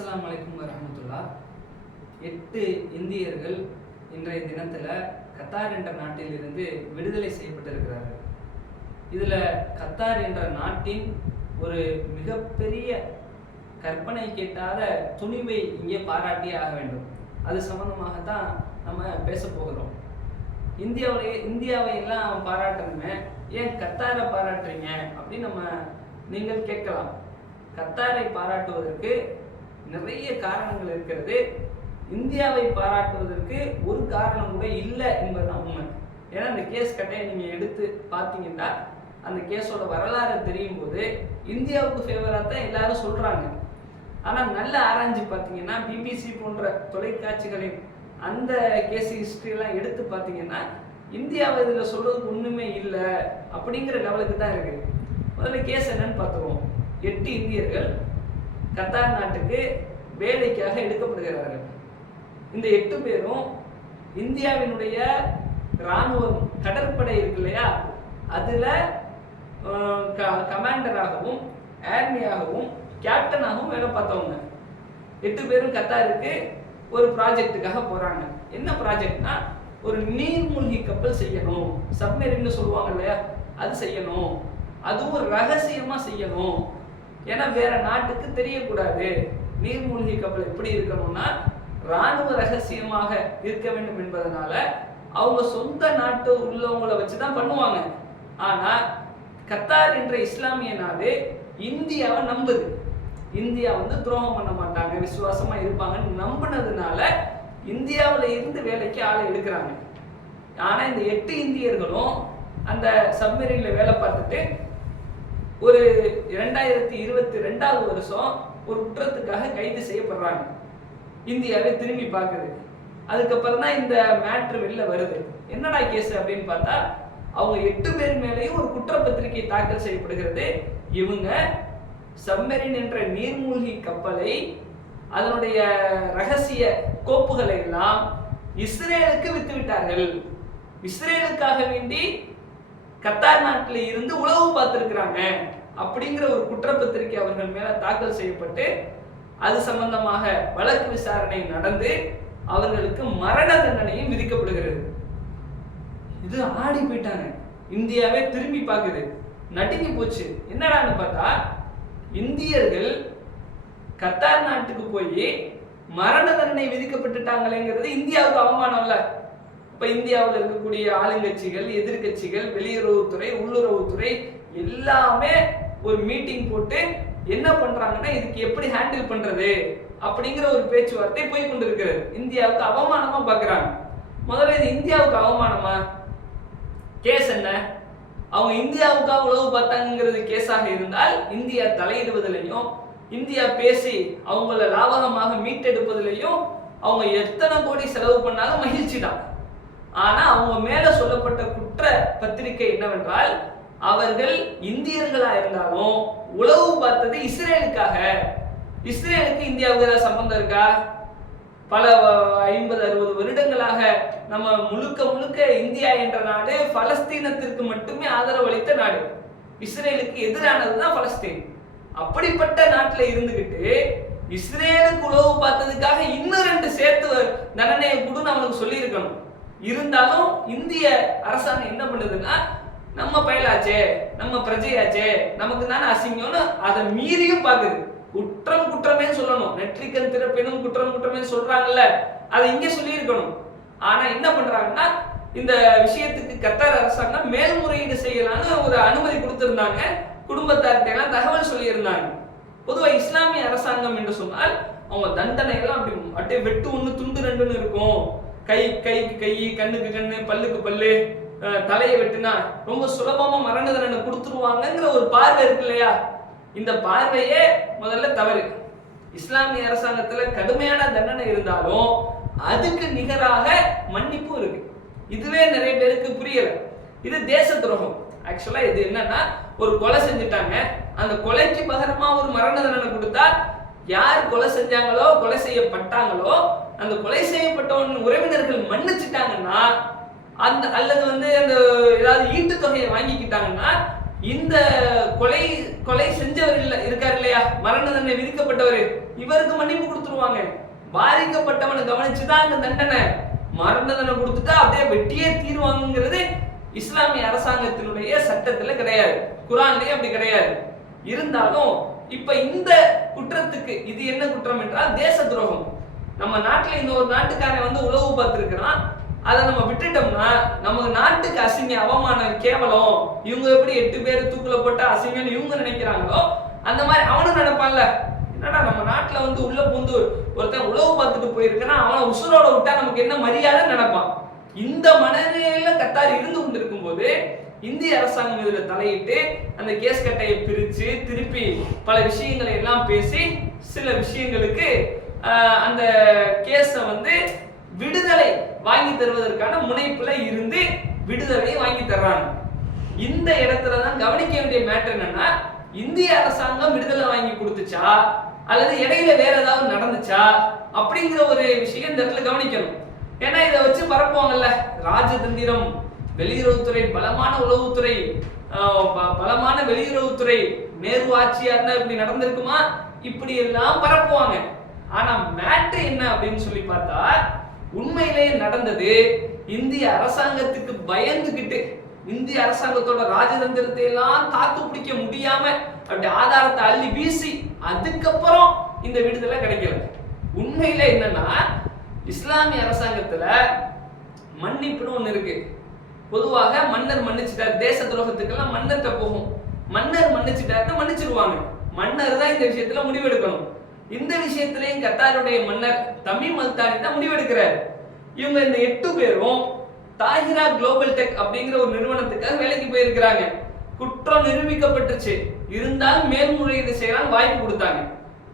அஸ்லாம் வலைக்கம் வரமத்துல்லா எட்டு இந்தியர்கள் இன்றைய தினத்தில் கத்தார் என்ற நாட்டிலிருந்து விடுதலை செய்யப்பட்டிருக்கிறார்கள். இதில் கத்தார் என்ற நாட்டின் ஒரு மிகப்பெரிய கற்பனை கேட்டாத துணிவை இங்கே பாராட்டியே ஆக வேண்டும். அது சம்பந்தமாகத்தான் நம்ம பேச போகிறோம். இந்தியாவிலே இந்தியாவை எல்லாம் பாராட்டணுமே ஏன் கத்தாரை பாராட்டுறீங்க? அப்படின்னு நம்ம நீங்கள் கேட்கலாம். கத்தாரை பாராட்டுவதற்கு நிறைய காரணங்கள் இருக்கிறது. இந்தியாவை பாராட்டுவதற்கு ஒரு காரணம் கூட இல்லை என்பதுதான் உண்மை. ஏன்னா அந்த கேஸ் கட்டையை நீங்கள் எடுத்து பார்த்தீங்கன்னா அந்த கேஸோட வரலாறு தெரியும் போது இந்தியாவுக்கு ஃபேவராக தான் எல்லாரும் சொல்கிறாங்க ஆனால் நல்ல ஆராய்ஞ்சு பார்த்தீங்கன்னா பிபிசி போன்ற தொலைக்காட்சிகளின் அந்த கேஸ் ஹிஸ்ட்ரியெல்லாம் எடுத்து பார்த்தீங்கன்னா இந்தியாவை இதில் சொல்கிறதுக்கு ஒன்றுமே இல்லை அப்படிங்கிற லெவலுக்கு தான் இருக்குது முதல்ல கேஸ் என்னன்னு பார்த்துருவோம் எட்டு இந்தியர்கள் கத்தார் நாட்டுக்கு வேலைக்காக எடுக்கப்படுகிறார்கள். இந்த எட்டு பேரும் இந்தியாவினுடைய இராணுவம் கடற்படை இருக்கு இல்லையா? அதில் கமாண்டராகவும் ஏர்மியாகவும் கேப்டனாகவும் வேலை பார்த்தவங்க. எட்டு பேரும் கத்தாருக்கு ஒரு ப்ராஜெக்ட்டுக்காக போகிறாங்க என்ன ப்ராஜெக்ட்னா ஒரு நீர்மூழ்கி கப்பல் செய்யணும். சப்மெரின்னு சொல்லுவாங்க இல்லையா? அது செய்யணும். அதுவும் ரகசியமாக செய்யணும். ஏன்னா வேற நாட்டுக்கு தெரியக்கூடாது. நீர்மூழ்கி கப்பல் எப்படி இருக்கணும்னா ராணுவ ரகசியமாக இருக்க வேண்டும் என்பதனால அவங்க சொந்த நாட்டு உள்ளவங்களை வச்சு தான் பண்ணுவாங்க. ஆனா கத்தார் என்ற இஸ்லாமிய நாடு இந்தியாவை நம்புது. இந்தியா வந்து துரோகம் பண்ண மாட்டாங்க விசுவாசமா இருப்பாங்கன்னு நம்பினதுனால இந்தியாவில் இருந்து வேலைக்கு ஆளை எடுக்கிறாங்க. ஆனா இந்த எட்டு இந்தியர்களும் அந்த சப்மரீன்ல வேலை பார்த்துட்டு ஒரு இரண்டாயிரத்தி இருபத்தி ரெண்டாவது வருஷம் ஒரு குற்றத்துக்காக கைது செய்யப்படுறாங்க. இந்தியாவே திரும்பி பார்க்குது அதுக்கப்புறம் தான் இந்த மேட்ரு வெளில வருது. என்னடா கேஸ் அப்படின்னு பார்த்தா அவங்க எட்டு பேர் மேலேயும் ஒரு குற்றப்பத்திரிகை தாக்கல் செய்யப்படுகிறது. இவங்க சம்மெரின் என்ற நீர்மூழ்கி கப்பலை அதனுடைய ரகசிய கோப்புகளை எல்லாம் இஸ்ரேலுக்கு வித்து விட்டார்கள் இஸ்ரேலுக்காக வேண்டி கத்தார் நாட்டில் இருந்து உளவு பார்த்துருக்குறாங்க அப்படிங்கிற ஒரு குற்றப்பத்திரிகை அவர்கள் மேல தாக்கல் செய்யப்பட்டு அது சம்பந்தமாக வழக்கு விசாரணை நடந்து அவர்களுக்கு மரண தண்டனையும் விதிக்கப்படுகிறது. இது ஆடி போயிட்டாங்க. இந்தியாவே திரும்பி பார்க்குது. நடுங்கி போச்சு. என்னடான்னு பார்த்தா இந்தியர்கள் கத்தார் நாட்டுக்கு போய் மரண தண்டனை விதிக்கப்பட்டுட்டாங்களேங்கிறது இந்தியாவுக்கு அவமானம் இல்லை. இப்ப இந்தியாவில் இருக்கக்கூடிய ஆளுங்கட்சிகள் எதிர்கட்சிகள் வெளியுறவுத்துறை உள்ளுறவுத்துறை எல்லாமே ஒரு மீட்டிங் போட்டு என்ன பண்றாங்கன்னா இதுக்கு எப்படி ஹேண்டில் பண்றது அப்படிங்கிற ஒரு பேச்சுவார்த்தை போய் கொண்டிருக்கிறது. இந்தியாவுக்கு அவமானமா பாக்குறாங்க. முதல்ல இது இந்தியாவுக்கு அவமானமா? கேஸ் என்ன? அவங்க இந்தியாவுக்காக உழவு பார்த்தாங்கிறது கேஸாக இருந்தால் இந்தியா தலையிடுவதிலையும் இந்தியா பேசி அவங்கள லாபகமாக மீட்டெடுப்பதிலையும் அவங்க எத்தனை கோடி செலவு பண்ணாலும் மகிழ்ச்சி தான் ஆனா அவங்க மேல சொல்லப்பட்ட குற்ற பத்திரிகை என்னவென்றால் அவர்கள் இந்தியர்களா இருந்தாலும் உளவு பார்த்தது இஸ்ரேலுக்காக. இஸ்ரேலுக்கு இந்தியாவுக்கு ஏதாவது சம்பந்தம் இருக்கா? பல ஐம்பது அறுபது வருடங்களாக நம்ம முழுக்க முழுக்க இந்தியா என்ற நாடு பலஸ்தீனத்திற்கு மட்டுமே ஆதரவு அளித்த நாடு. இஸ்ரேலுக்கு எதிரானது தான் பலஸ்தீன். அப்படிப்பட்ட நாட்டில் இருந்துகிட்டு இஸ்ரேலுக்கு உளவு பார்த்ததுக்காக இன்னும் ரெண்டு சேர்த்து தண்டனையை கூட அவனுக்கு சொல்லியிருக்கணும். இருந்தாலும் இந்திய அரசாங்கம் என்ன பண்ணுதுன்னா நம்ம பயலாச்சே நம்ம பிரஜையாச்சே நமக்கு தானே அசிங்கம்னு அதை மீறியும் பாக்குது குற்றம் குற்றமே சொல்லணும். நெற்றிக்கன் திறப்பினும் குற்றம் குற்றமே சொல்றாங்கல்ல அதை இங்க சொல்லியிருக்கணும். ஆனா என்ன பண்றாங்கன்னா இந்த விஷயத்துக்கு கத்தார் அரசாங்கம் மேல்முறையீடு செய்யலாம்னு ஒரு அனுமதி கொடுத்திருந்தாங்க. குடும்பத்தார்கிட்ட எல்லாம் தகவல் சொல்லியிருந்தாங்க. பொதுவாக இஸ்லாமிய அரசாங்கம் என்று சொன்னால் அவங்க தண்டனை எல்லாம் அப்படி அப்படியே வெட்டு ஒன்று துண்டு ரெண்டுன்னு இருக்கும். கை கைக்கு கை கண்ணுக்கு கண்ணு பல்லுக்கு பல்லு தலையை வெட்டுனா ரொம்ப சுலபமா மரண தண்டனை கொடுத்துருவாங்கங்கிற ஒரு பார்வை இருக்கு இல்லையா? இந்த பார்வையே முதல்ல தவறு. இஸ்லாமிய அரசாங்கத்துல கடுமையான தண்டனை இருந்தாலும் அதுக்கு நிகராக மன்னிப்பும் இருக்கு. இதுவே நிறைய பேருக்கு புரியல. இது தேச துரோகம். ஆக்சுவலா இது என்னன்னா ஒரு கொலை செஞ்சுட்டாங்க. அந்த கொலைக்கு பகரமா ஒரு மரண தண்டனை கொடுத்தா யார் கொலை செஞ்சாங்களோ கொலை செய்யப்பட்டாங்களோ அந்த கொலை செய்யப்பட்டவன் உறவினர்கள் மன்னிச்சிட்டாங்கன்னா அந்த அல்லது வந்து அந்த ஏதாவது ஈட்டு தொகையை வாங்கிக்கிட்டாங்கன்னா இந்த கொலை கொலை செஞ்சவர் இல்ல இருக்காரு இல்லையா? மரண தண்டனை விதிக்கப்பட்டவர். இவருக்கு மன்னிப்பு கொடுத்துருவாங்க. பாதிக்கப்பட்டவனை கவனிச்சுதான் அந்த தண்டனை. மரண தண்டனை கொடுத்துட்டா அப்படியே வெட்டியே தீர்வாங்கிறது இஸ்லாமிய அரசாங்கத்தினுடைய சட்டத்துல கிடையாது. குரான்லயே அப்படி கிடையாது. இருந்தாலும் இப்ப இந்த குற்றத்துக்கு இது என்ன குற்றம் என்றால் தேச துரோகம். நம்ம நாட்டுல இந்த ஒரு நாட்டுக்காரன் வந்து உழவு பார்த்துருக்கிறான். அதை நம்ம விட்டுட்டோம்னா நம்ம நாட்டுக்கு அசிங்க அவமானம் கேவலம் இவங்க எப்படி எட்டு பேர் தூக்குல போட்டு அசிங்கன்னு இவங்க நினைக்கிறாங்களோ அந்த மாதிரி அவனும் நினைப்பான்ல. என்னடா நம்ம நாட்டுல வந்து உள்ள பூந்து ஒருத்தன் உழவு பார்த்துட்டு போயிருக்கனா அவனை உசுரோட விட்டா நமக்கு என்ன மரியாதை நினைப்பான். இந்த மனநிலையில கத்தார் இருந்து கொண்டிருக்கும் போது இந்திய அரசாங்கம் இதுல தலையிட்டு அந்த கேஸ் கட்டையை பிரிச்சு திருப்பி பல விஷயங்களை எல்லாம் பேசி சில விஷயங்களுக்கு அந்த கேஸை வந்து விடுதலை வாங்கி தருவதற்கான முனைப்புல இருந்து விடுதலையை வாங்கி தர்றாங்க. இந்த இடத்துல தான் கவனிக்க வேண்டிய மேட்டர் என்னன்னா இந்திய அரசாங்கம் விடுதலை வாங்கி கொடுத்துச்சா? அல்லது இடையில வேற ஏதாவது நடந்துச்சா? அப்படிங்கிற ஒரு விஷயம் இந்த இடத்துல கவனிக்கணும். ஏன்னா இதை வச்சு பரப்புவாங்கல்ல ராஜதந்திரம் வெளியுறவுத்துறை பலமான உளவுத்துறை பலமான வெளியுறவுத்துறை நேரு ஆட்சியா இருந்தா இப்படி நடந்திருக்குமா? இப்படி எல்லாம் பரப்புவாங்க. ஆனா மேட்டு என்ன அப்படின்னு சொல்லி பார்த்தா உண்மையிலேயே நடந்தது இந்திய அரசாங்கத்துக்கு பயந்துகிட்டு இந்திய அரசாங்கத்தோட ராஜதந்திரத்தை எல்லாம் தாக்கு பிடிக்க முடியாம அப்படி ஆதாரத்தை அள்ளி வீசி அதுக்கப்புறம் இந்த விடுதலை கிடைக்கல. உண்மையில என்னன்னா இஸ்லாமிய அரசாங்கத்துல மன்னிப்புன்னு ஒண்ணு இருக்கு. பொதுவாக மன்னர் மன்னிச்சிட்டார் தேச துரோகத்துக்கெல்லாம் மன்னர்கிட்ட போகும். மன்னர் மன்னிச்சிட்டாருன்னா மன்னிச்சிருவாங்க. மன்னர் தான் இந்த விஷயத்துல முடிவெடுக்கணும். இந்த விஷயத்திலையும் கத்தாருடைய மன்னர் தமிம் அல்தானி தான் முடிவெடுக்கிறார். இவங்க இந்த எட்டு பேரும் தாகிரா குளோபல் டெக் அப்படிங்கிற ஒரு நிறுவனத்துக்காக வேலைக்கு போயிருக்கிறாங்க. குற்றம் நிரூபிக்கப்பட்டுச்சு. இருந்தாலும் மேல்முறையீடு செய்யலாம் வாய்ப்பு கொடுத்தாங்க.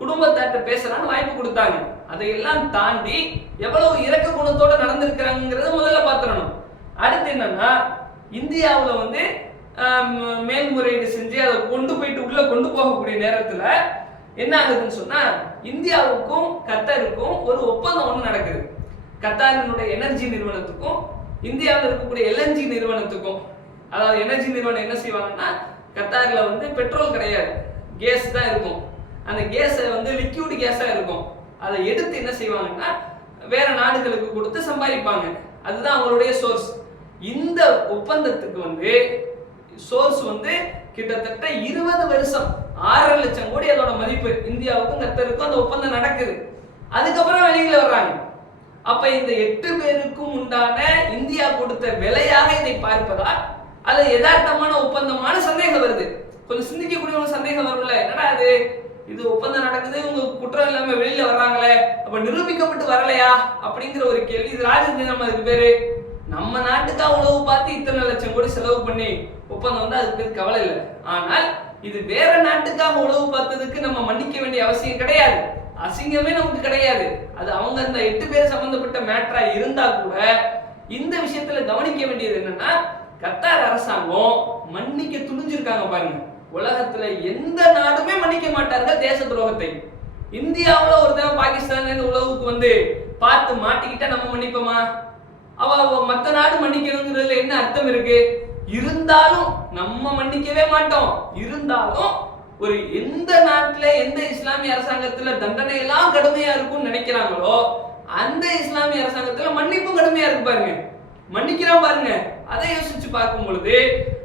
குடும்பத்தாட்ட பேசலாம்னு வாய்ப்பு கொடுத்தாங்க. அதையெல்லாம் தாண்டி எவ்வளவு இரக்க குணத்தோட நடந்திருக்கிறாங்கிறத முதல்ல பார்த்துடணும். அடுத்து என்னன்னா இந்தியாவில் வந்து மேல்முறையீடு செஞ்சு அதை கொண்டு போயிட்டு உள்ள கொண்டு போகக்கூடிய நேரத்துல என்ன ஆகுதுன்னு சொன்னா இந்தியாவுக்கும் கத்தாருக்கும் ஒரு ஒப்பந்தம் ஒன்று நடக்குது. கத்தாரினுடைய எனர்ஜி நிறுவனத்துக்கும் இந்தியாவில் இருக்கக்கூடிய எல்என்ஜி நிறுவனத்துக்கும். அதாவது எனர்ஜி நிறுவனம் என்ன செய்வாங்கன்னா கத்தாரில் வந்து பெட்ரோல் கிடையாது. கேஸ் தான் இருக்கும். அந்த கேஸை வந்து லிக்யூட் கேஸாக இருக்கும். அதை எடுத்து என்ன செய்வாங்கன்னா வேற நாடுகளுக்கு கொடுத்து சம்பாதிப்பாங்க. அதுதான் அவங்களுடைய சோர்ஸ் இந்த ஒப்பந்தத்துக்கு வந்து சோர்ஸ் வந்து கிட்டத்தட்ட இருபது வருஷம் ஆறரை லட்சம் கோடி அதோட மதிப்பு. இந்தியாவுக்கும் கத்தருக்கும் அந்த ஒப்பந்தம் நடக்குது. அதுக்கப்புறம் வெளியில வர்றாங்க. அப்ப இந்த எட்டு பேருக்கும் உண்டான இந்தியா கொடுத்த விலையாக இதை பார்ப்பதா அல்லது யதார்த்தமான ஒப்பந்தமான சந்தேகம் வருது. கொஞ்சம் சிந்திக்கக்கூடிய ஒரு சந்தேகம் வரும்ல. என்னடா அது இது ஒப்பந்தம் நடக்குது இவங்க குற்றம் இல்லாம வெளியில வர்றாங்களே. அப்ப நிரூபிக்கப்பட்டு வரலையா? அப்படிங்கிற ஒரு கேள்வி. இது ராஜதந்திரம் அதுக்கு பேரு. நம்ம நாட்டுக்கா உழவு பார்த்து இத்தனை லட்சம் கோடி செலவு பண்ணி ஒப்பந்தம் வந்து அதுக்கு பேர் கவலை இல்லை. ஆனால் இது வேற நாட்டுக்காக உழவு பார்த்ததுக்கு நம்ம மன்னிக்க வேண்டிய அவசியம் கிடையாது. அசிங்கமே நமக்கு கிடையாது. அது அவங்க அந்த எட்டு பேர் சம்பந்தப்பட்ட மேட்டரா இருந்தா கூட இந்த விஷயத்துல கவனிக்க வேண்டியது என்னன்னா கத்தார் அரசாங்கம் மன்னிக்க துணிஞ்சிருக்காங்க பாருங்க. உலகத்துல எந்த நாடுமே மன்னிக்க மாட்டார்கள் தேச துரோகத்தை. இந்தியாவில் ஒருத்தன் பாகிஸ்தான் உழவுக்கு வந்து பார்த்து மாட்டிக்கிட்டா நம்ம மன்னிப்போமா? அவ மற்ற நாடு மன்னிக்கணுங்கிறதுல என்ன அர்த்தம் இருக்கு? இருந்தாலும் நம்ம மன்னிக்கவே மாட்டோம். இருந்தாலும் ஒரு எந்த நாட்டுல எந்த இஸ்லாமிய அரசாங்கத்துல தண்டனை எல்லாம் கடுமையா இருக்கும்னு நினைக்கிறாங்களோ அந்த இஸ்லாமிய அரசாங்கத்துல மன்னிப்பும் கடுமையா இருக்கு பாருங்க. மன்னிக்கிறான் பாருங்க. அதை யோசிச்சு பார்க்கும் பொழுது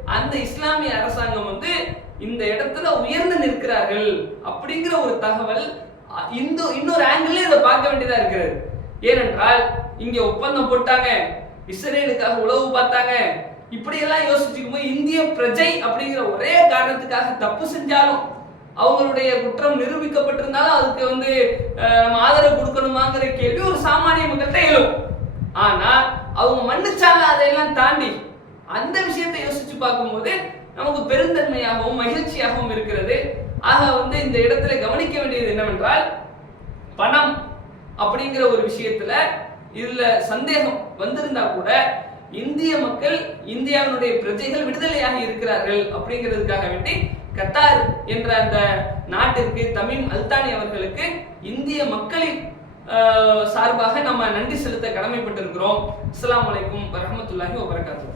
அந்த இஸ்லாமிய அரசாங்கம் வந்து இந்த இடத்துல உயர்ந்து நிற்கிறார்கள் அப்படிங்கிற ஒரு தகவல் இந்த இன்னொரு ஆங்கிள் இதை பார்க்க வேண்டியதா இருக்கிறது. ஏனென்றால் இங்க ஒப்பந்தம் போட்டாங்க. இஸ்ரேலுக்காக உழவு பார்த்தாங்க. இப்படியெல்லாம் யோசிச்சுக்கும் போது இந்திய பிரஜை அப்படிங்கிற ஒரே காரணத்துக்காக தப்பு செஞ்சாலும் அவங்களுடைய குற்றம் நிரூபிக்கப்பட்டிருந்தாலும் அதுக்கு வந்து நம்ம ஆதரவு கொடுக்கணுமாங்கிற கேள்வி ஒரு சாமானிய மக்கள்கிட்ட எழும். ஆனா அவங்க மன்னிச்சாங்க அதையெல்லாம் தாண்டி அந்த விஷயத்தை யோசிச்சு பார்க்கும்போது நமக்கு பெருந்தன்மையாகவும் மகிழ்ச்சியாகவும் இருக்கிறது. ஆக வந்து இந்த இடத்துல கவனிக்க வேண்டியது என்னவென்றால் பணம் அப்படிங்கிற ஒரு விஷயத்துல இதுல சந்தேகம் வந்திருந்தா கூட இந்திய மக்கள் இந்தியாவினுடைய பிரஜைகள் விடுதலையாக இருக்கிறார்கள் அப்படிங்கிறதுக்காக வேண்டி கத்தார் என்ற அந்த நாட்டிற்கு தமிம் அல்தானி அவர்களுக்கு இந்திய மக்களின் ஆஹ், சார்பாக நம்ம நன்றி செலுத்த கடமைப்பட்டிருக்கிறோம். அஸ்லாம் அலைக்கும் வரமத்துல்லாஹி வபரகாத்துஹு.